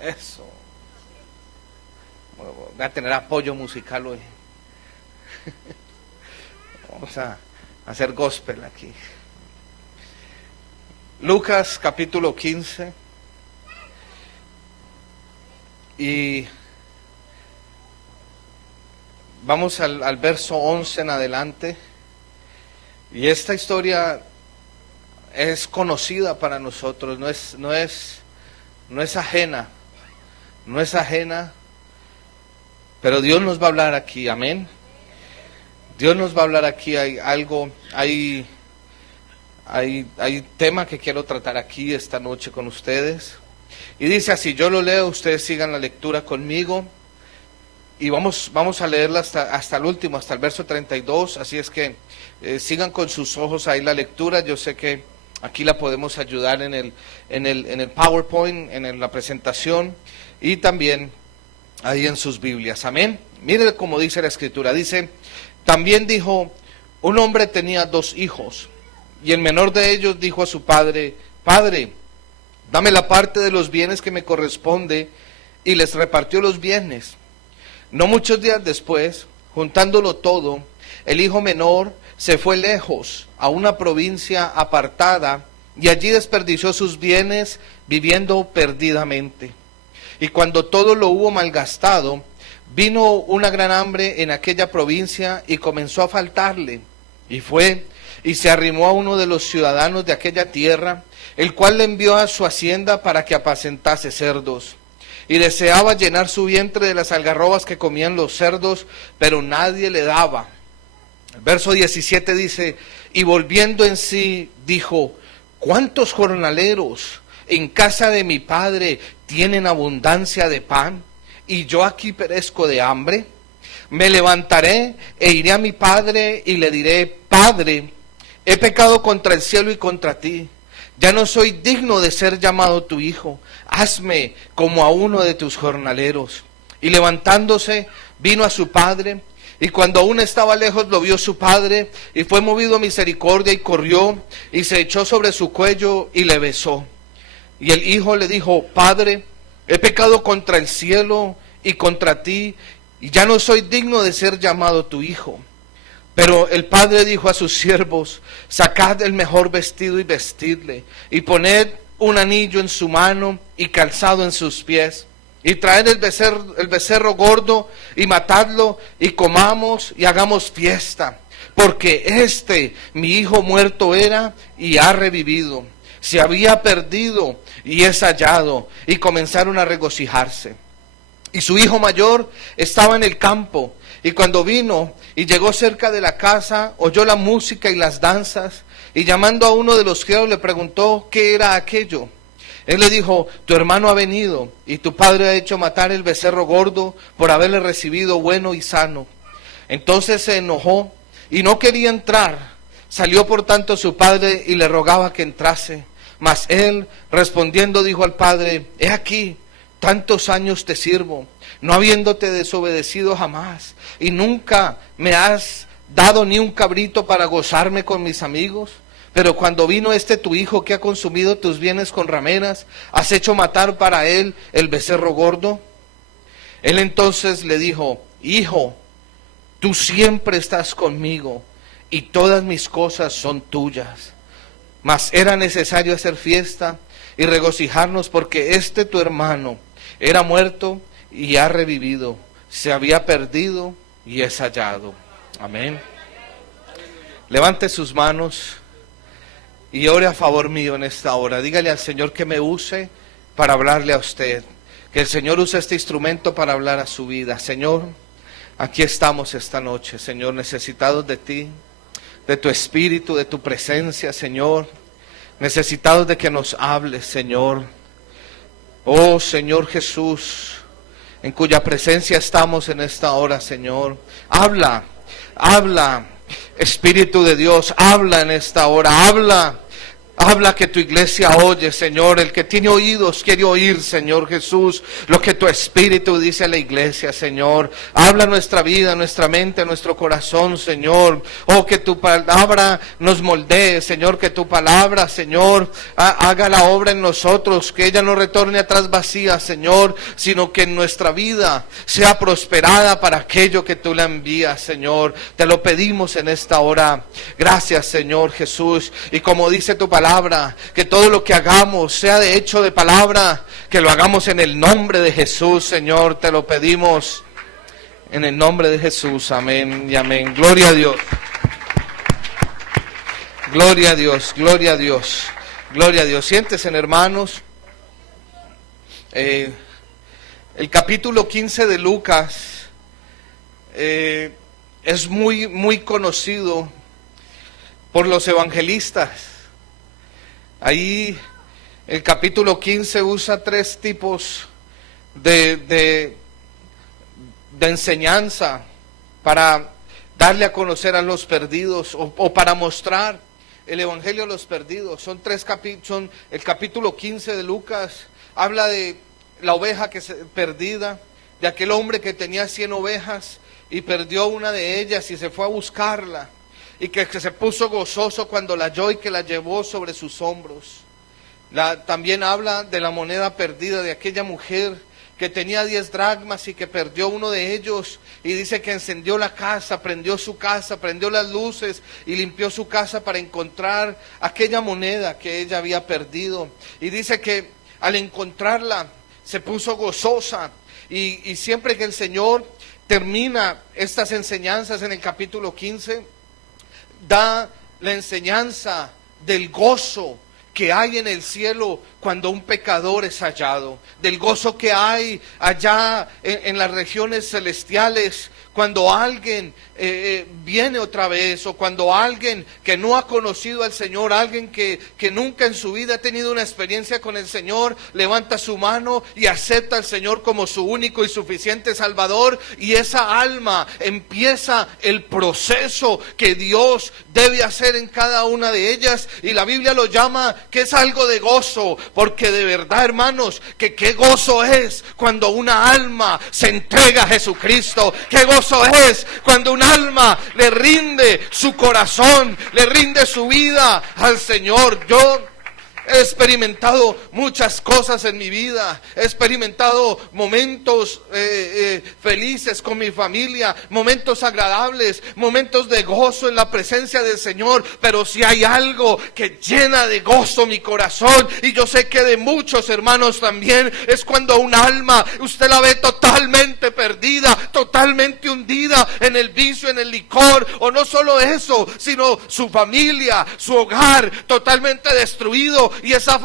Eso. Voy a tener apoyo musical hoy. Vamos a hacer gospel aquí. Lucas capítulo 15. Y vamos al verso 11 en adelante. Y esta historia es conocida para nosotros, no es ajena, pero Dios nos va a hablar aquí, amén. Dios nos va a hablar aquí, hay tema que quiero tratar aquí esta noche con ustedes. Y dice así, yo lo leo, ustedes sigan la lectura conmigo. Y vamos a leerla hasta el último, hasta el verso 32, así es que sigan con sus ojos ahí la lectura. Yo sé que aquí la podemos ayudar en el PowerPoint, en la presentación y también ahí en sus Biblias, amén. Mire cómo dice la escritura, dice, también dijo, un hombre tenía 2 hijos y el menor de ellos dijo a su padre, Padre, dame la parte de los bienes que me corresponde, y les repartió los bienes. No muchos días después, juntándolo todo, el hijo menor se fue lejos, a una provincia apartada, y allí desperdició sus bienes, viviendo perdidamente. Y cuando todo lo hubo malgastado, vino una gran hambre en aquella provincia, y comenzó a faltarle. Y fue, y se arrimó a uno de los ciudadanos de aquella tierra, el cual le envió a su hacienda para que apacentase cerdos. Y deseaba llenar su vientre de las algarrobas que comían los cerdos, pero nadie le daba. El verso 17 dice, y volviendo en sí, dijo, ¿cuántos jornaleros en casa de mi padre tienen abundancia de pan, y yo aquí perezco de hambre? Me levantaré e iré a mi padre y le diré, Padre, he pecado contra el cielo y contra ti. Ya no soy digno de ser llamado tu hijo. Hazme como a uno de tus jornaleros. Y levantándose, vino a su padre. Y cuando aún estaba lejos, lo vio su padre. Y fue movido a misericordia y corrió. Y se echó sobre su cuello y le besó. Y el hijo le dijo, Padre, he pecado contra el cielo y contra ti. Y ya no soy digno de ser llamado tu hijo. Pero el padre dijo a sus siervos, sacad el mejor vestido y vestidle, y poned un anillo en su mano y calzado en sus pies, y traed el becerro gordo y matadlo, y comamos y hagamos fiesta, porque mi hijo muerto era y ha revivido, se había perdido y es hallado, y comenzaron a regocijarse. Y su hijo mayor estaba en el campo, y cuando vino y llegó cerca de la casa, oyó la música y las danzas, y llamando a uno de los criados le preguntó qué era aquello. Él le dijo, tu hermano ha venido, y tu padre ha hecho matar el becerro gordo por haberle recibido bueno y sano. Entonces se enojó y no quería entrar. Salió por tanto su padre y le rogaba que entrase. Mas él respondiendo dijo al padre, he aquí, tantos años te sirvo, no habiéndote desobedecido jamás, y nunca me has dado ni un cabrito para gozarme con mis amigos. Pero cuando vino tu hijo que ha consumido tus bienes con rameras, ¿has hecho matar para él el becerro gordo? Él entonces le dijo, hijo, tú siempre estás conmigo, y todas mis cosas son tuyas. Mas era necesario hacer fiesta y regocijarnos, porque tu hermano era muerto y ha revivido, se había perdido y es hallado. Amén. Levante sus manos y ore a favor mío en esta hora. Dígale al Señor que me use para hablarle a usted. Que el Señor use este instrumento para hablar a su vida. Señor, aquí estamos esta noche, Señor, necesitados de ti, de tu espíritu, de tu presencia, Señor. Necesitados de que nos hables, Señor. Oh, Señor Jesús, en cuya presencia estamos en esta hora, Señor. Habla, Espíritu de Dios, habla en esta hora, habla Habla que tu iglesia oye, Señor. El que tiene oídos quiere oír, Señor Jesús, lo que tu Espíritu dice a la iglesia, Señor. Habla nuestra vida, nuestra mente, nuestro corazón, Señor. Oh, que tu palabra nos moldee, Señor. Que tu palabra, Señor, haga la obra en nosotros. Que ella no retorne atrás vacía, Señor, sino que en nuestra vida sea prosperada para aquello que tú la envías, Señor. Te lo pedimos en esta hora. Gracias, Señor Jesús. Y como dice tu palabra, que todo lo que hagamos sea de hecho de palabra, que lo hagamos en el nombre de Jesús, Señor, te lo pedimos en el nombre de Jesús, amén y amén. Gloria a Dios, gloria a Dios, gloria a Dios, gloria a Dios. Siéntense, hermanos. El capítulo 15 de Lucas es muy conocido por los evangelistas. Ahí el capítulo 15 usa tres tipos de enseñanza para darle a conocer a los perdidos o para mostrar el evangelio a los perdidos. Son tres capítulos. El capítulo 15 de Lucas habla de la oveja perdida, de aquel hombre que tenía 100 ovejas y perdió una de ellas y se fue a buscarla. Y que se puso gozoso cuando la halló y que la llevó sobre sus hombros. También habla de la moneda perdida, de aquella mujer que tenía 10 dracmas y que perdió uno de ellos. Y dice que encendió la casa, prendió su casa, prendió las luces y limpió su casa para encontrar aquella moneda que ella había perdido. Y dice que al encontrarla se puso gozosa. Y siempre que el Señor termina estas enseñanzas en el capítulo 15, da la enseñanza del gozo que hay en el cielo cuando un pecador es hallado, del gozo que hay allá en las regiones celestiales cuando alguien viene otra vez, o cuando alguien que no ha conocido al Señor, alguien que nunca en su vida ha tenido una experiencia con el Señor, levanta su mano y acepta al Señor como su único y suficiente Salvador, y esa alma empieza el proceso que Dios debe hacer en cada una de ellas, y la Biblia lo llama que es algo de gozo, porque de verdad, hermanos, que qué gozo es cuando una alma se entrega a Jesucristo, qué gozo es cuando un alma le rinde su corazón, le rinde su vida al Señor. Yo he experimentado muchas cosas en mi vida, he experimentado momentos felices con mi familia, momentos agradables, momentos de gozo en la presencia del Señor, pero si hay algo que llena de gozo mi corazón, y yo sé que de muchos hermanos también, es cuando un alma, usted la ve totalmente perdida, totalmente hundida en el vicio, en el licor, o no solo eso, sino su familia, su hogar totalmente destruido. Y esa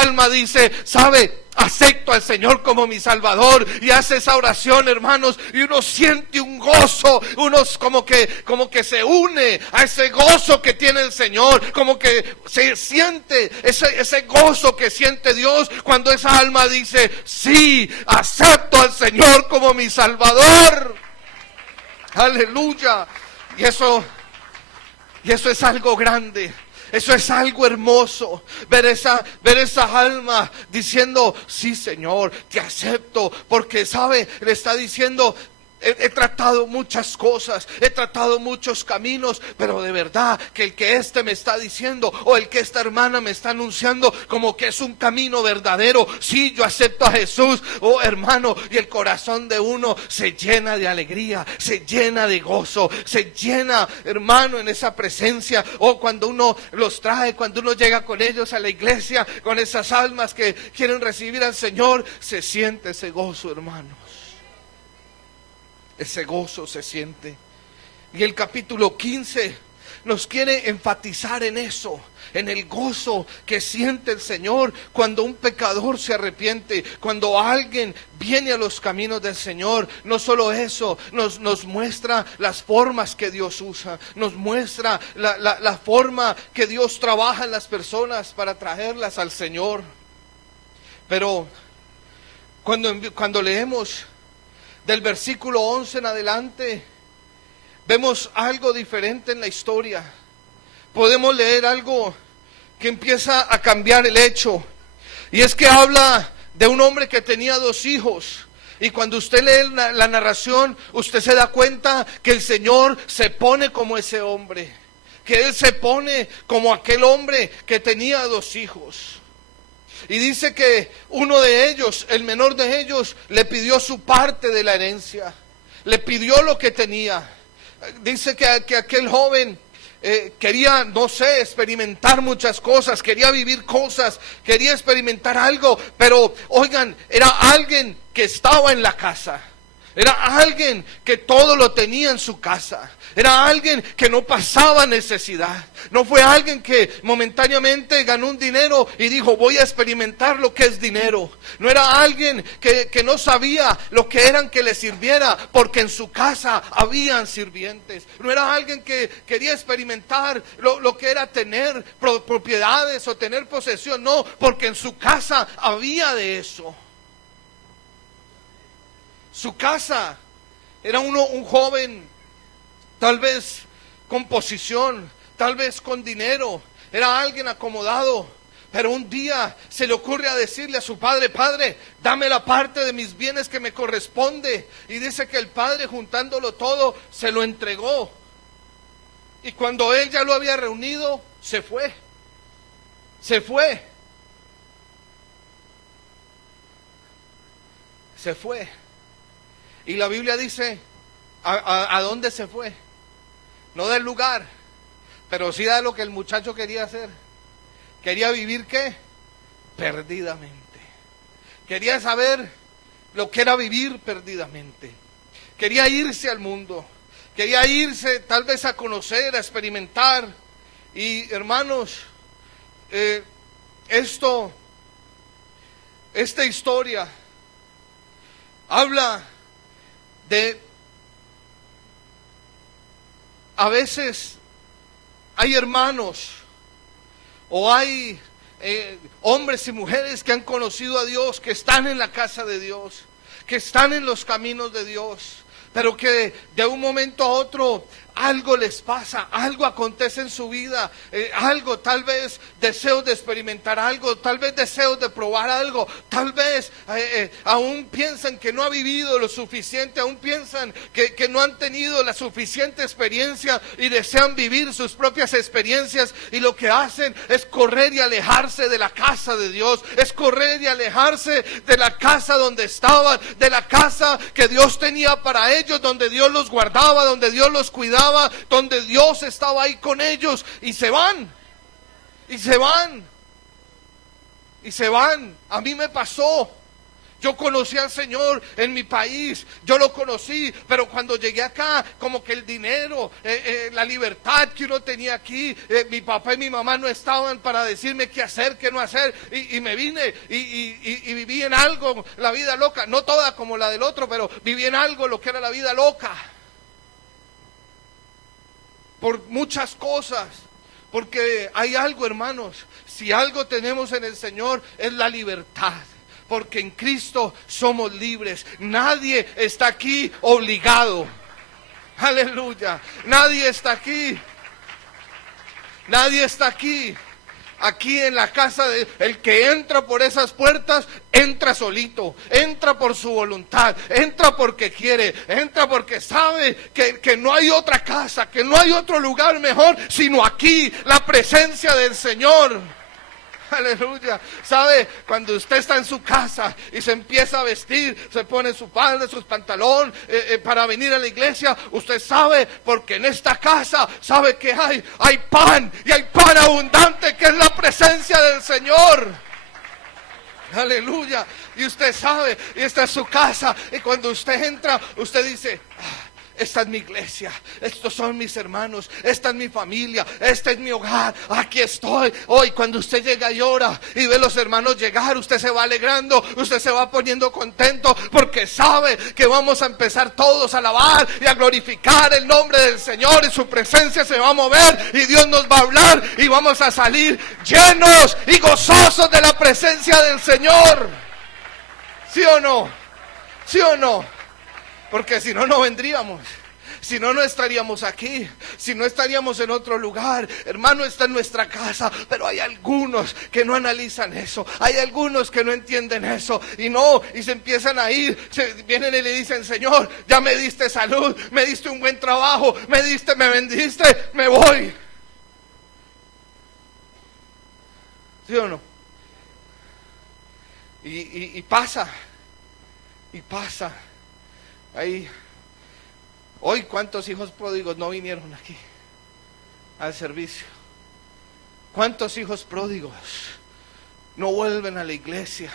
alma dice, ¿sabe? Acepto al Señor como mi Salvador, y hace esa oración, hermanos, y uno siente un gozo, uno como que se une a ese gozo que tiene el Señor, como que se siente ese gozo que siente Dios cuando esa alma dice, sí, acepto al Señor como mi Salvador. Aleluya. Y eso es algo grande. Eso es algo hermoso, ver esa alma diciendo, sí, Señor, te acepto, porque sabe, le está diciendo, he tratado muchas cosas, he tratado muchos caminos, pero de verdad que el que me está diciendo, o el que esta hermana me está anunciando, como que es un camino verdadero, sí, yo acepto a Jesús, oh hermano, y el corazón de uno se llena de alegría, se llena de gozo, se llena, hermano, en esa presencia. O cuando uno los trae, cuando uno llega con ellos a la iglesia, con esas almas que quieren recibir al Señor, se siente ese gozo, hermano. Ese gozo se siente. Y el capítulo 15 nos quiere enfatizar en eso, en el gozo que siente el Señor cuando un pecador se arrepiente, cuando alguien viene a los caminos del Señor. No solo eso, nos muestra las formas que Dios usa, nos muestra la forma que Dios trabaja en las personas para traerlas al Señor. Pero cuando leemos del versículo 11 en adelante, vemos algo diferente en la historia. Podemos leer algo que empieza a cambiar el hecho. Y es que habla de un hombre que tenía 2 hijos. Y cuando usted lee la narración, usted se da cuenta que el Señor se pone como ese hombre. Que Él se pone como aquel hombre que tenía 2 hijos. Y dice que uno de ellos, el menor de ellos, le pidió su parte de la herencia. Le pidió lo que tenía. Dice que aquel joven quería, no sé, experimentar muchas cosas, quería vivir cosas, quería experimentar algo, pero oigan, era alguien que estaba en la casa. Era alguien que todo lo tenía en su casa. Era alguien que no pasaba necesidad. No fue alguien que momentáneamente ganó un dinero y dijo, voy a experimentar lo que es dinero. No era alguien que no sabía lo que eran que le sirviera, porque en su casa habían sirvientes. No era alguien que quería experimentar lo que era tener propiedades o tener posesión. No, porque en su casa había de eso. Su casa era un joven, tal vez con posición, tal vez con dinero, era alguien acomodado, pero un día se le ocurre a decirle a su padre, padre, dame la parte de mis bienes que me corresponde. Y dice que el padre, juntándolo todo, se lo entregó. Y cuando él ya lo había reunido, se fue. Se fue. Se fue. Y la Biblia dice, ¿a dónde se fue? No del lugar, pero sí de lo que el muchacho quería hacer. ¿Quería vivir qué? Perdidamente. Quería saber lo que era vivir perdidamente. Quería irse al mundo. Quería irse tal vez a conocer, a experimentar. Y hermanos, esta historia habla de, a veces hay hermanos o hay hombres y mujeres que han conocido a Dios, que están en la casa de Dios, que están en los caminos de Dios, pero que de un momento a otro algo les pasa, algo acontece en su vida, algo, tal vez deseos de experimentar algo, tal vez deseos de probar algo, tal vez aún piensan que no ha vivido lo suficiente, aún piensan que no han tenido la suficiente experiencia y desean vivir sus propias experiencias, y lo que hacen es correr y alejarse de la casa de Dios, es correr y alejarse de la casa donde estaban, de la casa que Dios tenía para ellos, donde Dios los guardaba, donde Dios los cuidaba, donde Dios estaba ahí con ellos, y se van, y se van, y se van. A mí me pasó. Yo conocí al Señor en mi país, yo lo conocí, pero cuando llegué acá, como que el dinero, la libertad que uno tenía aquí, mi papá y mi mamá no estaban para decirme qué hacer, qué no hacer, y me vine y viví en algo, la vida loca, no toda como la del otro, pero viví en algo lo que era la vida loca, por muchas cosas. Porque hay algo, hermanos, si algo tenemos en el Señor es la libertad. Porque en Cristo somos libres. Nadie está aquí obligado. Aleluya. Nadie está aquí. Nadie está aquí. Aquí en la casa de el que entra por esas puertas, entra solito, entra por su voluntad, entra porque quiere, entra porque sabe que no hay otra casa, que no hay otro lugar mejor, sino aquí, la presencia del Señor. Aleluya. ¿Sabe? Cuando usted está en su casa y se empieza a vestir, se pone su falda, sus pantalones para venir a la iglesia, usted sabe, porque en esta casa sabe que hay pan, y hay pan abundante, que es la presencia del Señor. Aleluya. Y usted sabe, y esta es su casa, y cuando usted entra, usted dice, esta es mi iglesia, estos son mis hermanos, esta es mi familia, este es mi hogar, aquí estoy. Hoy cuando usted llega y ora y ve a los hermanos llegar, usted se va alegrando, usted se va poniendo contento, porque sabe que vamos a empezar todos a alabar y a glorificar el nombre del Señor, y su presencia se va a mover, y Dios nos va a hablar, y vamos a salir llenos y gozosos de la presencia del Señor. ¿Sí o no? ¿Sí o no? Porque si no, no vendríamos. Si no, no estaríamos aquí. Si no, estaríamos en otro lugar. Hermano, está en nuestra casa. Pero hay algunos que no analizan eso. Hay algunos que no entienden eso. Y se empiezan a ir. Vienen y le dicen: Señor, ya me diste salud, me diste un buen trabajo, me bendiste, me voy. ¿Sí o no? Y pasa. Y pasa. Ahí. Hoy, ¿cuántos hijos pródigos no vinieron aquí al servicio? ¿Cuántos hijos pródigos no vuelven a la iglesia?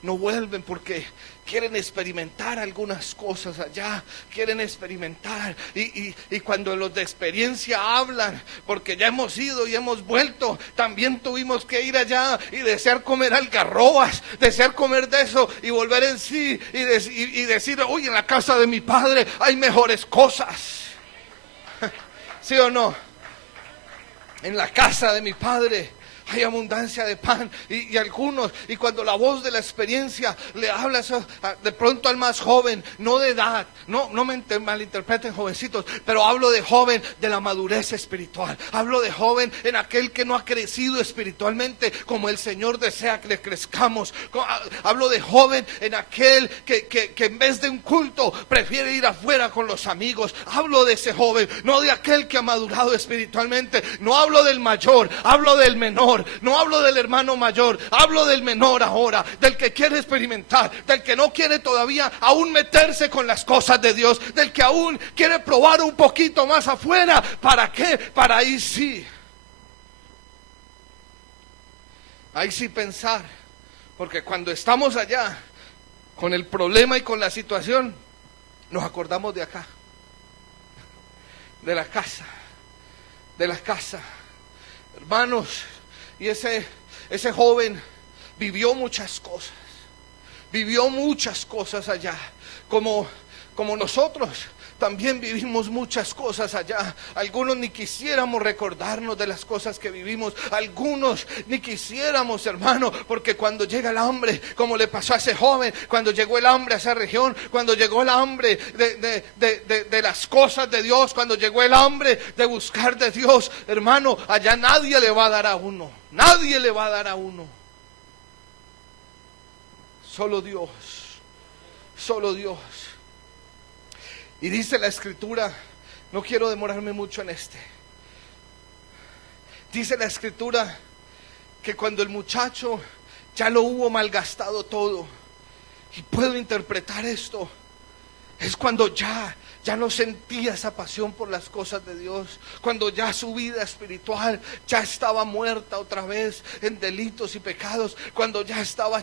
No vuelven porque quieren experimentar algunas cosas allá, quieren experimentar. Y cuando los de experiencia hablan, porque ya hemos ido y hemos vuelto, también tuvimos que ir allá y desear comer algarrobas, desear comer de eso y volver en sí y decir: uy, en la casa de mi padre hay mejores cosas. ¿Sí o no? En la casa de mi padre hay abundancia de pan y algunos, y cuando la voz de la experiencia le habla de pronto al más joven, no de edad, no me malinterpreten, jovencitos, pero hablo de joven de la madurez espiritual, hablo de joven en aquel que no ha crecido espiritualmente como el Señor desea que le crezcamos, hablo de joven en aquel que en vez de un culto prefiere ir afuera con los amigos, hablo de ese joven, no de aquel que ha madurado espiritualmente, no hablo del mayor, hablo del menor. No hablo del hermano mayor, hablo del menor ahora, del que quiere experimentar, del que no quiere todavía aún meterse con las cosas de Dios, del que aún quiere probar un poquito más afuera. ¿Para qué? Para ahí sí pensar, porque cuando estamos allá con el problema y con la situación, nos acordamos de acá, de la casa, hermanos. Y ese joven vivió muchas cosas allá, como nosotros también vivimos muchas cosas allá. Algunos ni quisiéramos recordarnos de las cosas que vivimos, algunos ni quisiéramos, hermano, porque cuando llega el hambre, como le pasó a ese joven, cuando llegó el hambre a esa región, cuando llegó el hambre de las cosas de Dios, cuando llegó el hambre de buscar de Dios, hermano, allá nadie le va a dar a uno, nadie le va a dar a uno, solo Dios, solo Dios. Y dice la escritura, no quiero demorarme mucho en dice la escritura que cuando el muchacho ya lo hubo malgastado todo, y puedo interpretar esto, es cuando ya no sentía esa pasión por las cosas de Dios, cuando ya su vida espiritual ya estaba muerta otra vez en delitos y pecados, cuando ya estaba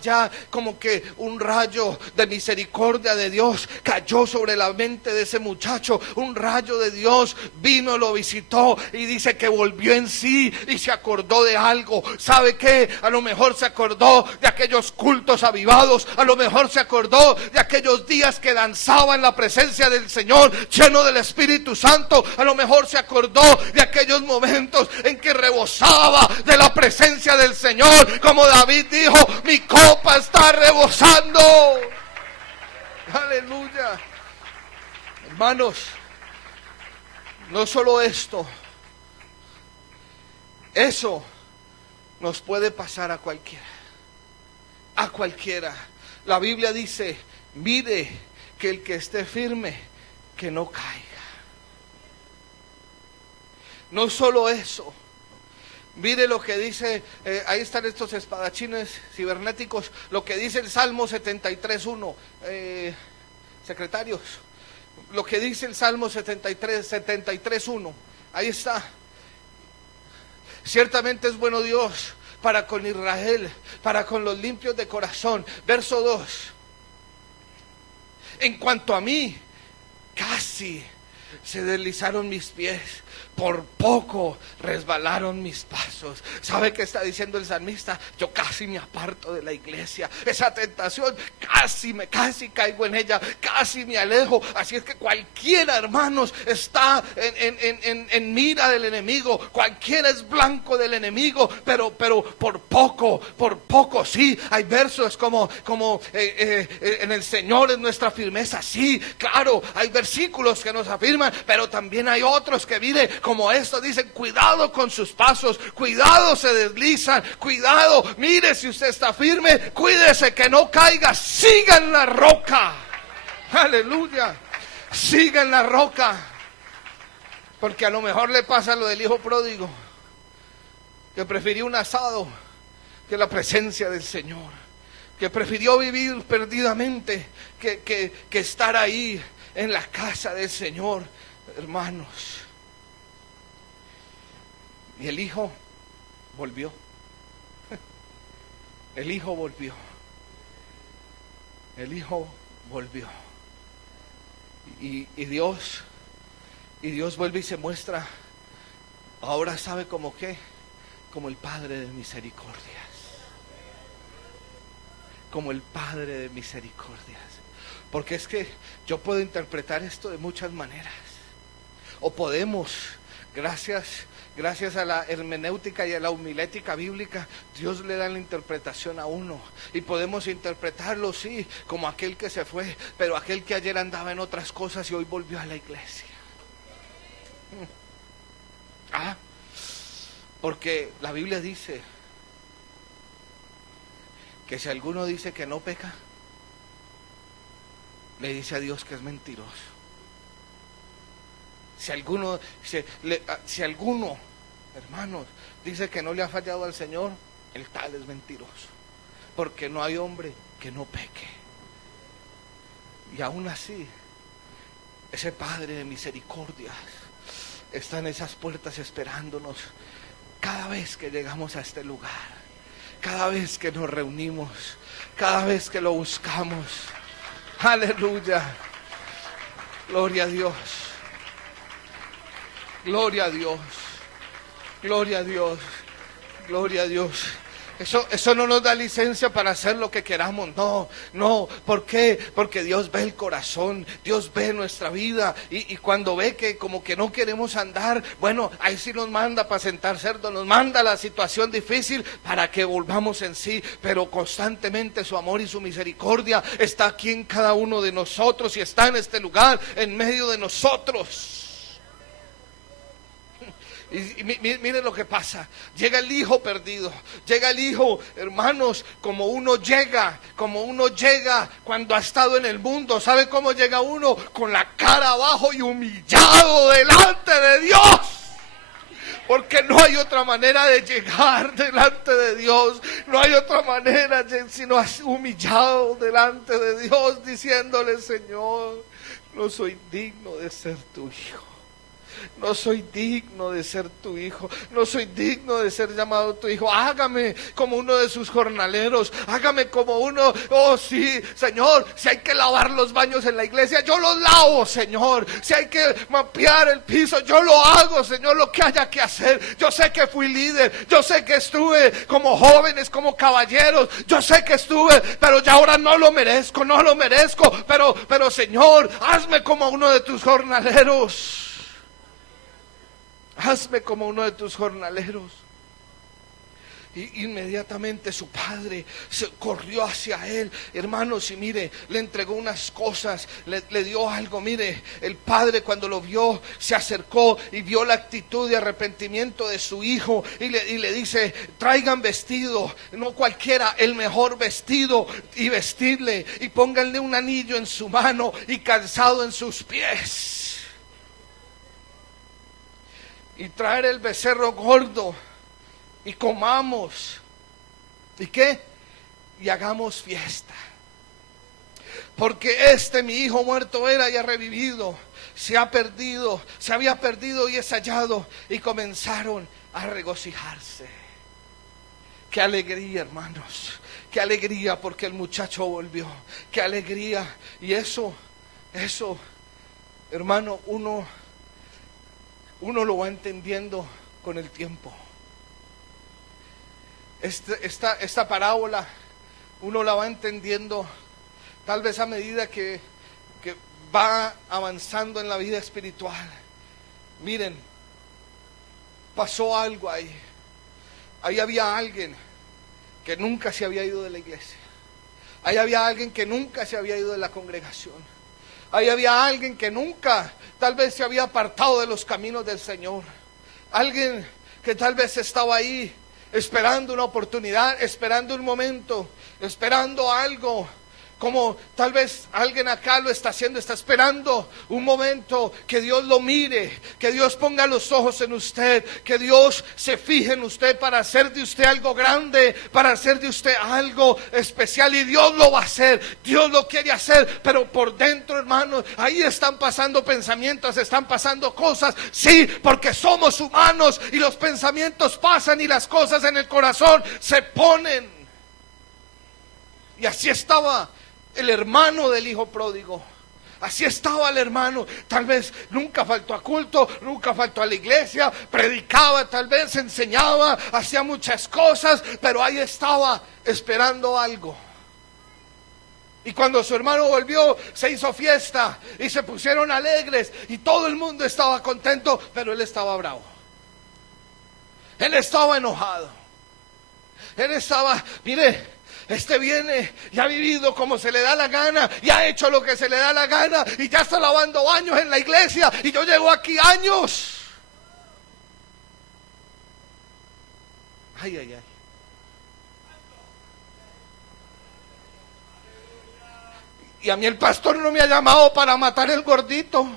como que un rayo de misericordia de Dios cayó sobre la mente de ese muchacho, un rayo de Dios vino, lo visitó y dice que volvió en sí y se acordó de algo. ¿Sabe qué? A lo mejor se acordó de aquellos cultos avivados, a lo mejor se acordó de aquellos días que danzaba en la presencia del Señor, lleno del Espíritu Santo. A lo mejor se acordó de aquellos momentos en que rebosaba de la presencia del Señor, como David dijo: mi copa está rebosando. Aleluya. Hermanos, no solo esto, eso nos puede pasar a cualquiera. A cualquiera. La Biblia dice: mire que el que esté firme, que no caiga. No solo eso, mire lo que dice, ahí están estos espadachines cibernéticos, lo que dice el Salmo 73:1, secretarios, lo que dice el Salmo 73:1, ahí está. Ciertamente es bueno Dios para con Israel, para con los limpios de corazón. Verso 2. En cuanto a mí, casi se deslizaron mis pies, por poco resbalaron mis pasos. ¿Sabe qué está diciendo el salmista? Yo casi me aparto de la iglesia. Esa tentación, casi caigo en ella, casi me alejo. Así es que cualquiera, hermanos, está en mira del enemigo. Cualquiera es blanco del enemigo, pero por poco, sí. Hay versos como en el Señor es nuestra firmeza, sí, claro. Hay versículos que nos afirman, pero también hay otros que vienen como esto, dicen: cuidado con sus pasos, cuidado, se deslizan, cuidado, mire si usted está firme, cuídese que no caiga, siga en la roca, aleluya, siga en la roca, porque a lo mejor le pasa lo del hijo pródigo, que prefirió un asado que la presencia del Señor, que prefirió vivir perdidamente que estar ahí en la casa del Señor, hermanos. Y el hijo volvió. El hijo volvió. El hijo volvió. Y Dios vuelve y se muestra. Ahora sabe como qué, como el Padre de misericordias. Como el Padre de misericordias. Porque es que yo puedo interpretar esto de muchas maneras. O podemos, gracias a la hermenéutica y a la homilética bíblica, Dios le da la interpretación a uno. Y podemos interpretarlo, sí, como aquel que se fue, pero aquel que ayer andaba en otras cosas y hoy volvió a la iglesia. Porque la Biblia dice que si alguno dice que no peca, le dice a Dios que es mentiroso. Si alguno, hermanos, dice que no le ha fallado al Señor, el tal es mentiroso, porque no hay hombre que no peque. Y aún así, ese Padre de misericordias está en esas puertas esperándonos cada vez que llegamos a este lugar, cada vez que nos reunimos, cada vez que lo buscamos. Aleluya, gloria a Dios. Gloria a Dios, gloria a Dios, gloria a Dios. Eso no nos da licencia para hacer lo que queramos, no. ¿Por qué? Porque Dios ve el corazón, Dios ve nuestra vida y cuando ve que como que no queremos andar, bueno, ahí sí nos manda para sentar cerdo, nos manda la situación difícil para que volvamos en sí, pero constantemente su amor y su misericordia está aquí en cada uno de nosotros y está en este lugar, en medio de nosotros. Y mire lo que pasa. Llega el hijo perdido. Llega el hijo, hermanos, como uno llega cuando ha estado en el mundo. ¿Sabe cómo llega uno? Con la cara abajo y humillado delante de Dios. Porque no hay otra manera de llegar delante de Dios. No hay otra manera sino humillado delante de Dios, diciéndole: Señor, no soy digno de ser tu hijo. No soy digno de ser tu hijo. No soy digno de ser llamado tu hijo. Hágame como uno de sus jornaleros. Hágame como uno. Oh sí, Señor, si hay que lavar los baños en la iglesia, yo los lavo, Señor. Si hay que mapear el piso, yo lo hago, Señor, lo que haya que hacer. Yo sé que fui líder. Yo sé que estuve como jóvenes, como caballeros. Yo sé que estuve, pero ya ahora no lo merezco. Pero Señor, hazme como uno de tus jornaleros. Hazme como uno de tus jornaleros. Y inmediatamente su padre se corrió hacia él, hermanos, y mire, le entregó unas cosas, le dio algo. Mire, el padre cuando lo vio se acercó y vio la actitud de arrepentimiento de su hijo y le dice: traigan vestido, no cualquiera, el mejor vestido, y vestirle, y pónganle un anillo en su mano y calzado en sus pies. Y traer el becerro gordo y comamos. ¿Y qué? Y hagamos fiesta. Porque mi hijo muerto era y ha revivido. Se había perdido y es hallado. Y comenzaron a regocijarse. Qué alegría, hermanos. Qué alegría porque el muchacho volvió. Qué alegría. Y eso, hermano, uno uno lo va entendiendo con el tiempo. Esta parábola uno la va entendiendo tal vez a medida que va avanzando en la vida espiritual. Miren, pasó algo ahí. Ahí había alguien que nunca se había ido de la iglesia. Ahí había alguien que nunca se había ido de la congregación. Ahí había alguien que nunca tal vez se había apartado de los caminos del Señor. Alguien que tal vez estaba ahí esperando una oportunidad, esperando un momento, esperando algo. Como tal vez alguien acá lo está haciendo, está esperando un momento que Dios lo mire, que Dios ponga los ojos en usted, que Dios se fije en usted para hacer de usted algo grande, para hacer de usted algo especial. Y Dios lo va a hacer, Dios lo quiere hacer, pero por dentro, hermanos, ahí están pasando pensamientos, están pasando cosas. Sí, porque somos humanos y los pensamientos pasan y las cosas en el corazón se ponen. Y así estaba el hermano del hijo pródigo. Así estaba el hermano. Tal vez nunca faltó a culto, nunca faltó a la iglesia, predicaba, tal vez enseñaba, hacía muchas cosas, pero ahí estaba esperando algo. Y cuando su hermano volvió, se hizo fiesta y se pusieron alegres y todo el mundo estaba contento, pero él estaba bravo. Él estaba enojado. Él estaba, mire, este viene y ha vivido como se le da la gana y ha hecho lo que se le da la gana y ya está lavando baños en la iglesia y yo llevo aquí años. Ay, ay, ay. Y a mí el pastor no me ha llamado para matar el gordito.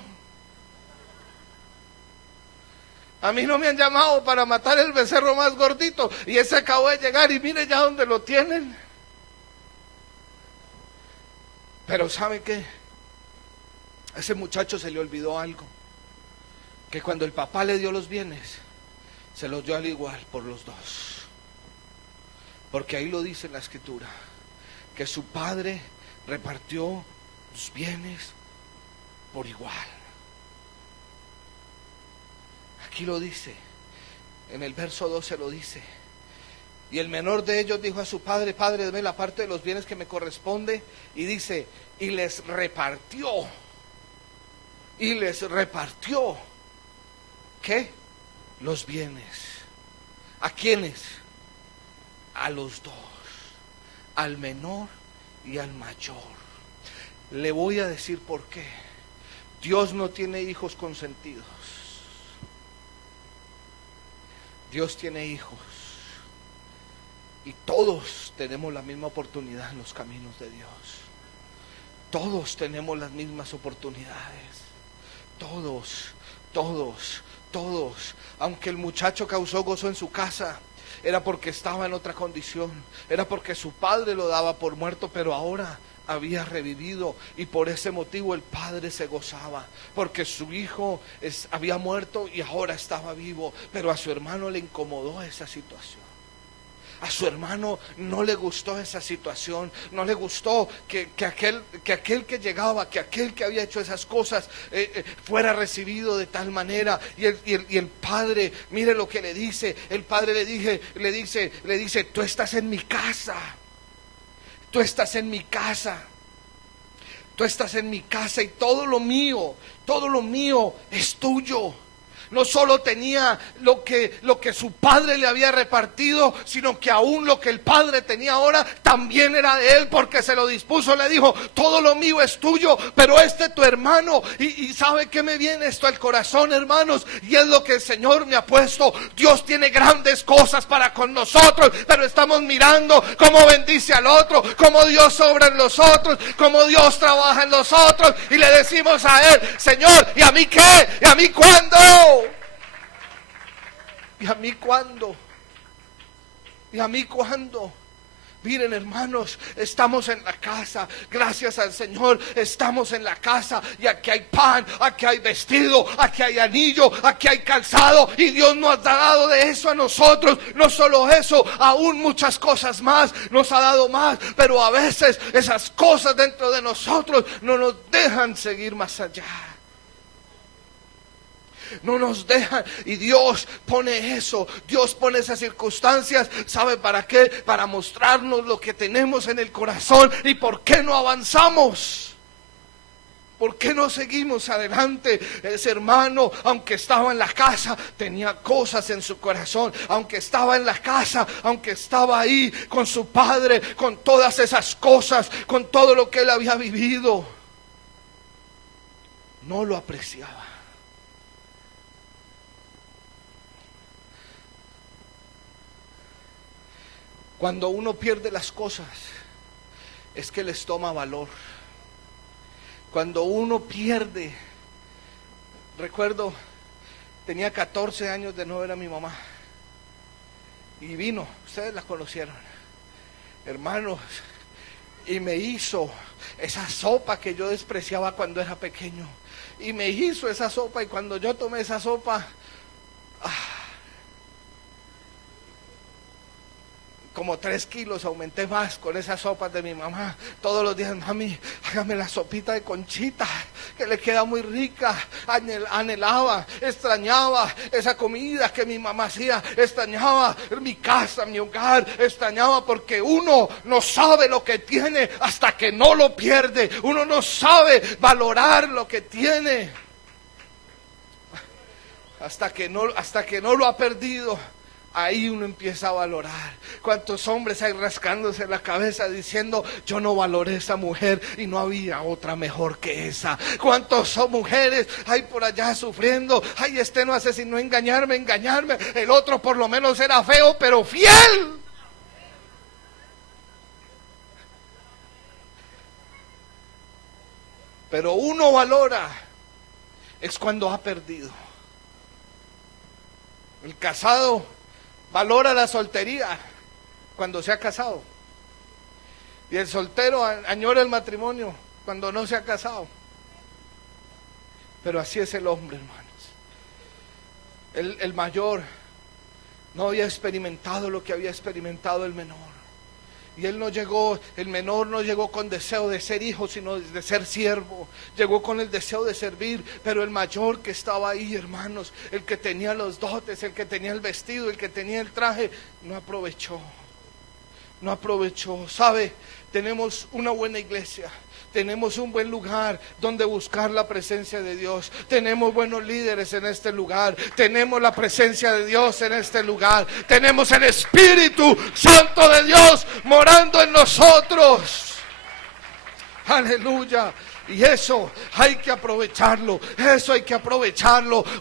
A mí no me han llamado para matar el becerro más gordito. Y ese acabó de llegar y mire ya donde lo tienen. Pero ¿sabe qué? A ese muchacho se le olvidó algo. Que cuando el papá le dio los bienes, se los dio al igual por los dos. Porque ahí lo dice en la escritura, que su padre repartió los bienes por igual. Aquí lo dice, en el verso 12 lo dice. Y el menor de ellos dijo a su padre: Padre, dame la parte de los bienes que me corresponde. Y dice, y les repartió. Y les repartió. ¿Qué? Los bienes. ¿A quiénes? A los dos. Al menor y al mayor. Le voy a decir por qué. Dios no tiene hijos consentidos. Dios tiene hijos. Y todos tenemos la misma oportunidad en los caminos de Dios. Todos tenemos las mismas oportunidades. Todos. Aunque el muchacho causó gozo en su casa, era porque estaba en otra condición. Era porque su padre lo daba por muerto, pero ahora había revivido y por ese motivo el padre se gozaba, porque su hijo había muerto y ahora estaba vivo. Pero a su hermano le incomodó esa situación. A su hermano no le gustó esa situación, no le gustó que aquel que llegaba, que aquel que había hecho esas cosas fuera recibido de tal manera. Y el padre, mire lo que le dice. El padre le dice: tú estás en mi casa. Tú estás en mi casa. Tú estás en mi casa y todo lo mío es tuyo. No solo tenía lo que su padre le había repartido, sino que aún lo que el padre tenía ahora también era de él, porque se lo dispuso. Le dijo: todo lo mío es tuyo, pero tu hermano. Y ¿sabe qué me viene esto al corazón, hermanos? Y es lo que el Señor me ha puesto. Dios tiene grandes cosas para con nosotros, pero estamos mirando cómo bendice al otro, cómo Dios obra en los otros, cómo Dios trabaja en los otros, y le decimos a Él: Señor, ¿y a mí qué? ¿Y a mí cuándo? ¿Y a mí cuándo? ¿Y a mí cuándo? Miren, hermanos, estamos en la casa. Gracias al Señor, estamos en la casa. Y aquí hay pan, aquí hay vestido, aquí hay anillo, aquí hay calzado. Y Dios nos ha dado de eso a nosotros. No solo eso, aún muchas cosas más. Nos ha dado más. Pero a veces esas cosas dentro de nosotros no nos dejan seguir más allá. no nos dejan. Y Dios pone eso, Dios pone esas circunstancias, ¿sabe para qué? Para mostrarnos lo que tenemos en el corazón y por qué no avanzamos. ¿Por qué no seguimos adelante? Ese hermano, aunque estaba en la casa, tenía cosas en su corazón. Aunque estaba en la casa, aunque estaba ahí con su padre, con todas esas cosas, con todo lo que él había vivido, no lo apreciaba. Cuando uno pierde las cosas, es que les toma valor. Cuando uno pierde, recuerdo, tenía 14 años de no ver a mi mamá. Y vino, ustedes la conocieron, hermanos, y me hizo esa sopa que yo despreciaba cuando era pequeño. Y me hizo esa sopa, y cuando yo tomé esa sopa, como 3 kilos aumenté más con esas sopas de mi mamá. Todos los días, mami, hágame la sopita de conchita, que le queda muy rica. Anhelaba, extrañaba esa comida que mi mamá hacía, extrañaba mi casa, mi hogar, extrañaba, porque uno no sabe lo que tiene hasta que no lo pierde. Uno no sabe valorar lo que tiene hasta que no lo ha perdido. Ahí uno empieza a valorar. ¿Cuántos hombres hay rascándose la cabeza diciendo: yo no valoré esa mujer y no había otra mejor que esa? ¿Cuántos son mujeres hay por allá sufriendo? Ay, este no hace sino engañarme. El otro por lo menos era feo, pero fiel. Pero uno valora es cuando ha perdido. El casado valora la soltería cuando se ha casado. Y el soltero añora el matrimonio cuando no se ha casado. Pero así es el hombre, hermanos. El mayor no había experimentado lo que había experimentado el menor. Y el menor no llegó con deseo de ser hijo, sino de ser siervo. Llegó con el deseo de servir. Pero el mayor que estaba ahí, hermanos, el que tenía los dotes, el que tenía el vestido, el que tenía el traje, no aprovechó. ¿Sabe? Tenemos una buena iglesia. Tenemos un buen lugar donde buscar la presencia de Dios. Tenemos buenos líderes en este lugar. Tenemos la presencia de Dios en este lugar. Tenemos el Espíritu Santo de Dios morando en nosotros. Aleluya. Y eso hay que aprovecharlo.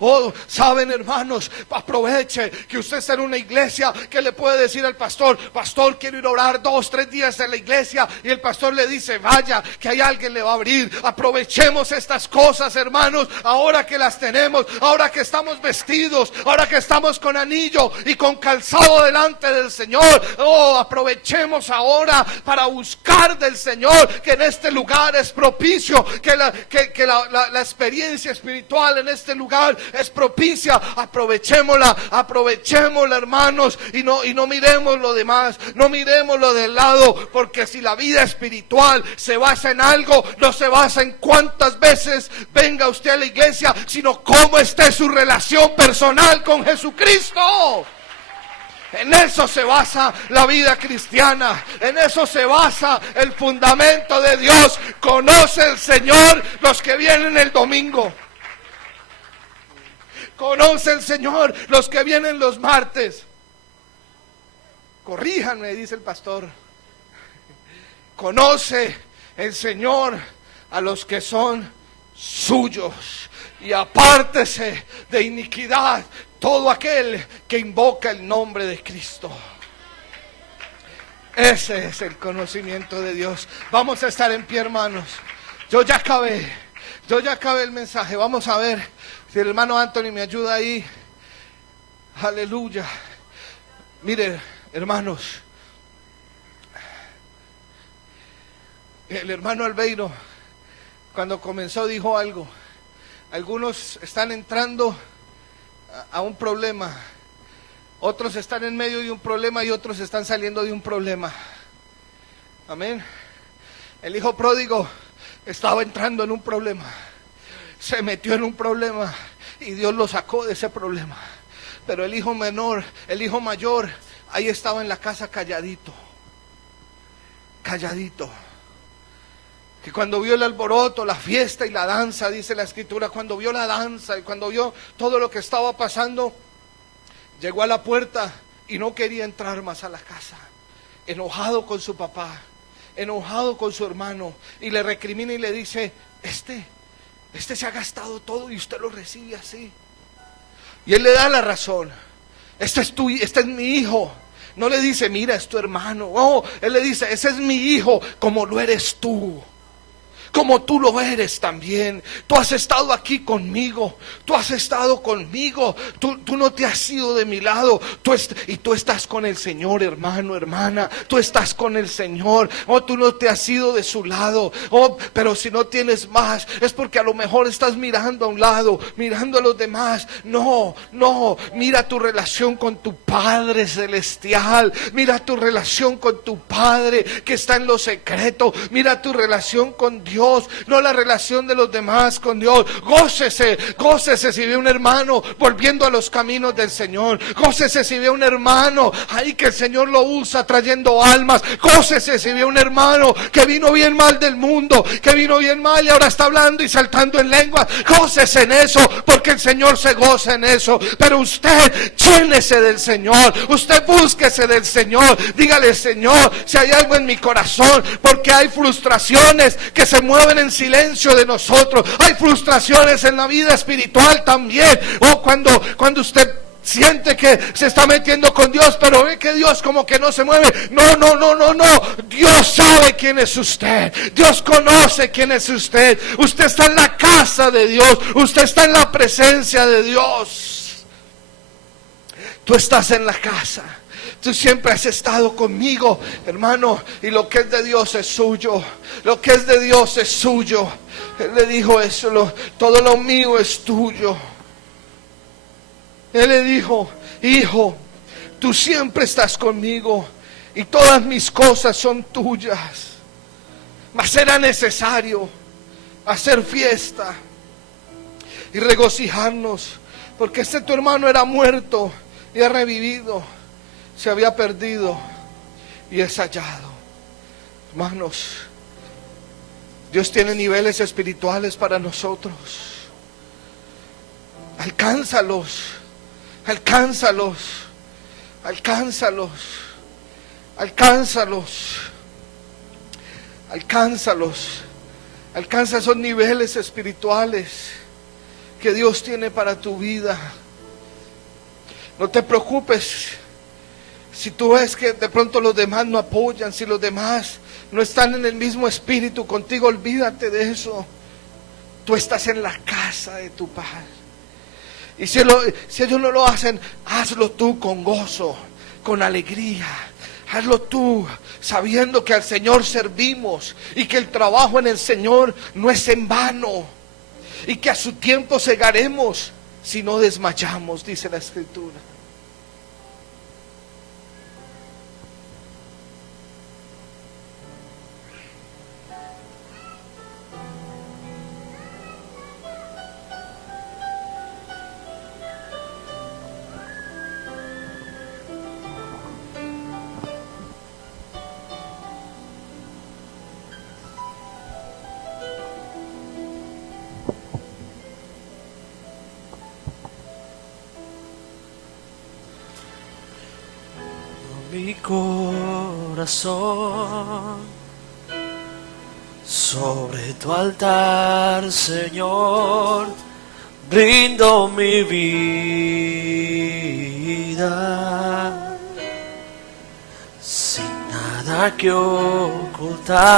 Oh, saben, hermanos, aproveche que usted está en una iglesia que le puede decir al pastor: pastor, quiero ir a orar 2-3 días en la iglesia. Y el pastor le dice: vaya, que hay alguien le va a abrir. Aprovechemos estas cosas, hermanos, ahora que las tenemos, ahora que estamos vestidos, ahora que estamos con anillo y con calzado delante del Señor. Oh, aprovechemos ahora para buscar del Señor, que en este lugar es propicio. Que la experiencia espiritual en este lugar es propicia. Aprovechémosla, hermanos, y no miremos lo demás, no miremos lo del lado, porque si la vida espiritual se basa en algo, no se basa en cuántas veces venga usted a la iglesia, sino cómo esté su relación personal con Jesucristo. En eso se basa la vida cristiana. En eso se basa el fundamento de Dios. Conoce el Señor los que vienen el domingo. Conoce el Señor los que vienen los martes. Corríjanme, dice el pastor. Conoce el Señor a los que son suyos. Y apártese de iniquidad todo aquel que invoca el nombre de Cristo. Ese es el conocimiento de Dios. Vamos a estar en pie, hermanos. Yo ya acabé el mensaje. Vamos a ver si el hermano Anthony me ayuda ahí. Aleluya. Mire, hermanos, el hermano Albeiro, cuando comenzó, dijo algo. Algunos están entrando a un problema, otros están en medio de un problema y otros están saliendo de un problema. Amén. El hijo pródigo estaba entrando en un problema, se metió en un problema y Dios lo sacó de ese problema. Pero el hijo menor, el hijo mayor, ahí estaba en la casa calladito. Calladito. Que cuando vio el alboroto, la fiesta y la danza, dice la escritura, cuando vio la danza y cuando vio todo lo que estaba pasando, llegó a la puerta y no quería entrar más a la casa. Enojado con su papá, enojado con su hermano, y le recrimina y le dice: este se ha gastado todo y usted lo recibe así. Y él le da la razón. Este es mi hijo. No le dice: mira, es tu hermano. Oh, él le dice: ese es mi hijo, como lo eres tú. Como tú lo eres también. Tú has estado aquí conmigo. Tú has estado conmigo. Tú no te has ido de mi lado. Y tú estás con el Señor, hermano, hermana. Tú estás con el Señor. Oh, tú no te has ido de su lado. Oh, pero si no tienes más, es porque a lo mejor estás mirando a un lado, mirando a los demás. No, mira tu relación con tu Padre Celestial. Mira tu relación con tu Padre que está en lo secreto. Mira tu relación con Dios. No la relación de los demás con Dios. Gócese si ve un hermano volviendo a los caminos del Señor. Gócese si ve un hermano ahí que el Señor lo usa trayendo almas. Gócese si ve un hermano que vino bien mal del mundo, que vino bien mal y ahora está hablando y saltando en lengua. Gócese en eso, porque el Señor se goza en eso. Pero usted llénese del Señor. Usted búsquese del Señor. Dígale: Señor, si hay algo en mi corazón, porque hay frustraciones que se mueven en silencio de nosotros. Hay frustraciones en la vida espiritual también. O cuando usted siente que se está metiendo con Dios, pero ve que Dios como que no se mueve. No. Dios sabe quién es usted. Dios conoce quién es usted. Usted está en la casa de Dios. Usted está en la presencia de Dios. Tú estás en la casa. Tú siempre has estado conmigo, hermano, y lo que es de Dios es suyo. Lo que es de Dios es suyo. Él le dijo eso: todo lo mío es tuyo. Él le dijo: hijo, tú siempre estás conmigo y todas mis cosas son tuyas. Mas era necesario hacer fiesta y regocijarnos, porque tu hermano era muerto y ha revivido. Se había perdido y es hallado. Hermanos, Dios tiene niveles espirituales para nosotros. Alcánzalos. Alcanza esos niveles espirituales que Dios tiene para tu vida. No te preocupes si tú ves que de pronto los demás no apoyan, si los demás no están en el mismo espíritu contigo. Olvídate de eso. Tú estás en la casa de tu Padre. Y si ellos no lo hacen, hazlo tú con gozo, con alegría. Hazlo tú sabiendo que al Señor servimos y que el trabajo en el Señor no es en vano, y que a su tiempo segaremos si no desmayamos, dice la Escritura. Mi corazón sobre tu altar, Señor, brindo mi vida, sin nada que ocultar,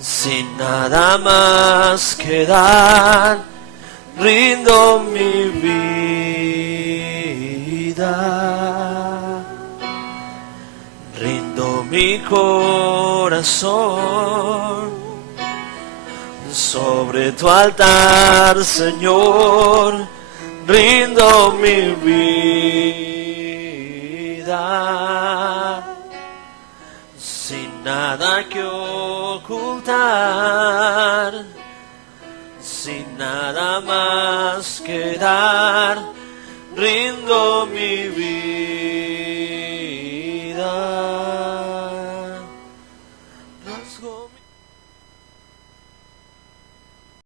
sin nada más que dar, rindo mi vida, rindo mi corazón sobre tu altar, Señor, rindo mi vida, sin nada que ocultar, sin nada más que dar, rindo mi vida.